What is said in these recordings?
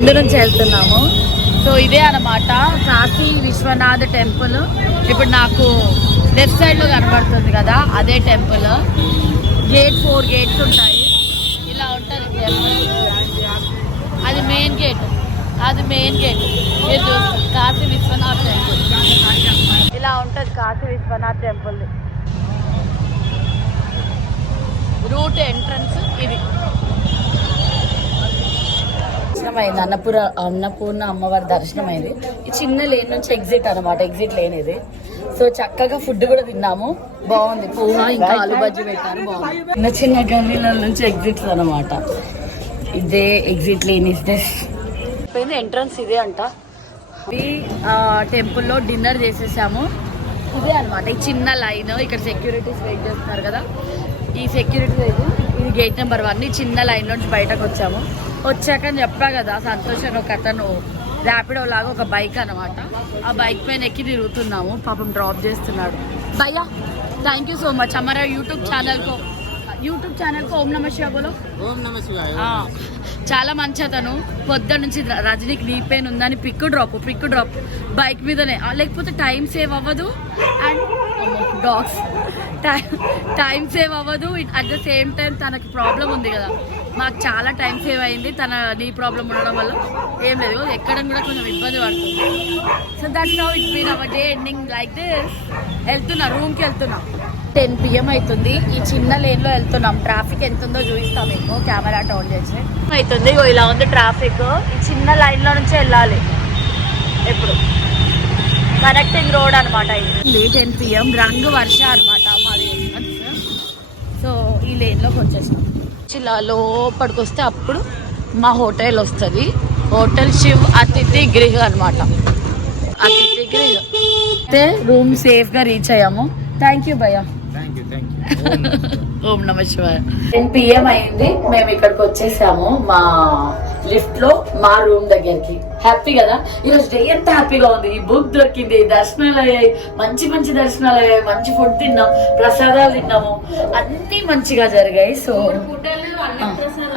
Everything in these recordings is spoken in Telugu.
ఇందు నుంచి వెళ్తున్నాము. సో ఇదే అన్నమాట కాశీ విశ్వనాథ్ టెంపుల్. ఇప్పుడు నాకు లెఫ్ట్ సైడ్లో కనబడుతుంది కదా, అదే టెంపుల్. గేట్ 4 గేట్స్ ఉంటాయి. ఇలా ఉంటుంది టెంపుల్. అది మెయిన్ గేట్. మీరు చూస్తారు కాశీ విశ్వనాథ్ టెంపుల్. ఇలా ఉంటుంది Kashi Vishwanath temple. Route entrance ఇది. దర్శనమైంది, అన్నపూర్ణ అమ్మవారి దర్శనం అయింది. ఈ చిన్న లేన్ నుంచి ఎగ్జిట్ అనమాట, ఎగ్జిట్ లేన్ ఇది. సో చక్కగా ఫుడ్ కూడా తిన్నాము, బాగుంది. పోహా ఇంకా ఆలు బజ్జీ పెట్టారు, బాగుంది. చిన్న చిన్న గల్లీల నుంచి ఎగ్జిట్స్ అనమాట. ఇదే exit lane. Is this entrance ఇదే అంట. ఈ టెంపుల్లో డిన్నర్ చేసేసాము. ఇదే అనమాట ఈ చిన్న లైన్. ఇక్కడ సెక్యూరిటీస్ వెయిట్ చేస్తున్నారు కదా, ఈ సెక్యూరిటీ ఇది గేట్ నెంబర్ 1. ఈ చిన్న లైన్ నుంచి బయటకు వచ్చాక చెప్పా కదా, సంతోష్ ఒక అతను ర్యాపిడో లాగా ఒక బైక్ అనమాట, ఆ బైక్ పైన ఎక్కి తిరుగుతున్నాము. పాపం డ్రాప్ చేస్తున్నాడు. భయ్యా థ్యాంక్ యూ సో మచ్. हमारा యూట్యూబ్ ఛానల్ को ఓం నమ శివాయ బోలో. ఓం నమ శివాయ. చాలా మంచి అతను. పొద్దు నుంచి రజనీకి నీ పెయిన్ ఉందని పిక్ డ్రాప్ బైక్ మీదనే, లేకపోతే టైం సేవ్ అవ్వదు. అండ్ డాగ్స్ టైం సేవ్ అవ్వదు. అట్ ద సేమ్ టైం తనకి ప్రాబ్లం ఉంది కదా, మాకు చాలా టైం సేవ్ అయింది. తన నీ ప్రాబ్లం ఉండడం వల్ల ఏం లేదు, ఎక్కడం కూడా కొంచెం ఇబ్బంది పడుతుంది. So that's how it's been our day ending like this. రూమ్కి వెళ్తున్నాం. 10 PM అవుతుంది. ఈ చిన్న లేన్లో వెళ్తున్నాం. ట్రాఫిక్ ఎంత ఉందో చూపిస్తాం మీకు, కెమెరా ఆన్ చేసి. అవుతుంది ఇలా ఉంది ట్రాఫిక్. ఈ చిన్న లైన్లో నుంచి వెళ్ళాలి. ఎప్పుడు కనెక్టింగ్ రోడ్ అనమాట ఇది. 10 PM రంగు వర్ష అనమాట మాది. సో ఈ లేన్లోకి వచ్చేసాం. ఇలా లోపలికి వస్తే అప్పుడు మా హోటల్ వస్తుంది. హోటల్ శివ్ అతిథి గృహ అనమాట. అతిథి గృహ అయితే రూమ్ సేఫ్గా రీచ్ అయ్యాము. థ్యాంక్ యూ భయ్యా. ఓం నమ శివాయ. 10 PM అయింది. మేము ఇక్కడికి వచ్చేసాము మా లిఫ్ట్ లో మా రూమ్ దగ్గరికి. హ్యాపీ కదా, ఈరోజు డే ఎంత హ్యాపీగా ఉంది. ఈ బుక్ దొరికింది, దర్శనాలు అయ్యాయి, మంచి దర్శనాలు అయ్యాయి, మంచి ఫుడ్ తిన్నాం, ప్రసాదాలు తిన్నాము, అన్ని మంచిగా జరిగాయి. సో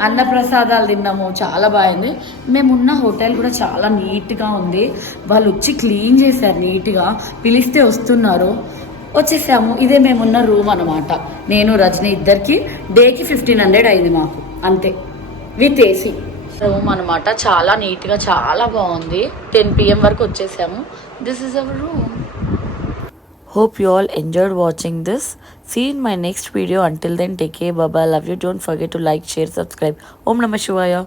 అన్న ప్రసాదాలు తిన్నాము, చాలా బాగుంది. మేమున్న హోటల్ కూడా చాలా నీట్గా ఉంది. వాళ్ళు వచ్చి క్లీన్ చేశారు నీట్గా, పిలిస్తే వస్తున్నారు. వచ్చేసాము. ఇదే మేమున్న రూమ్ అనమాట. నేను రజనీ ఇద్దరికి డేకి 1500 అయింది మాకు, అంతే, విత్ ఏసీ రూమ్ అనమాట. చాలా నీట్గా చాలా బాగుంది. 10 PM వరకు వచ్చేసాము. This is our room. Hope you all enjoyed watching this. See you in my next video. Until then, take care. Bye bye. Love you. Don't forget to like, share, subscribe. Om Namah Shivaya.